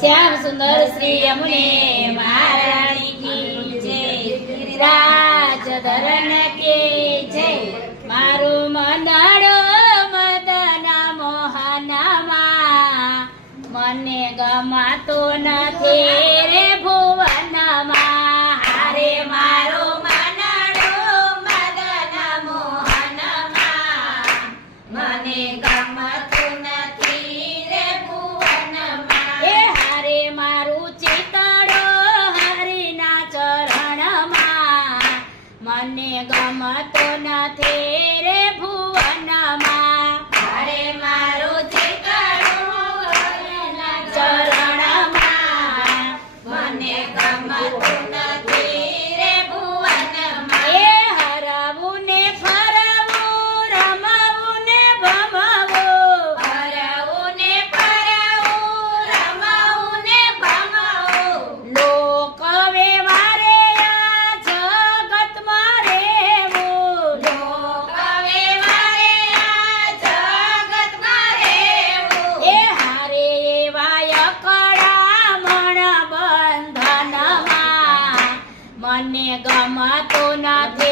શ્યામ સુંદર શ્રી યમુને મહારાણી કી જય, રાજ ધરણ કે જય. મારું મંદડો મદન મોહનમાં, મને ગમાતો નથી રે ભુવનમાં. હારે મારું મંદડો મદન મોહનમાં, મને ગમતું નથી રે ભુવનમાં. એ હારે મારું ચિતડો હરિના ચરણમાં, મને ગમતો નથી રે ભુવનમાં. હારે મારું ચિતડો હરિના ચરણમાં, મને ગમતું નથી રે ભુવનમાં. એ હરવું ને ફરવું, રમવું ને ભમવું, હરવું ને ફરવું, રમવું ને ભમવું. લોક વ્યવહારે આ જગતમાં રહેવું, લોક વ્યવહારે આ જગતમાં રહેવું. એ હારે એવા અકળામણ બંધનમાં, મને ગમતો નથી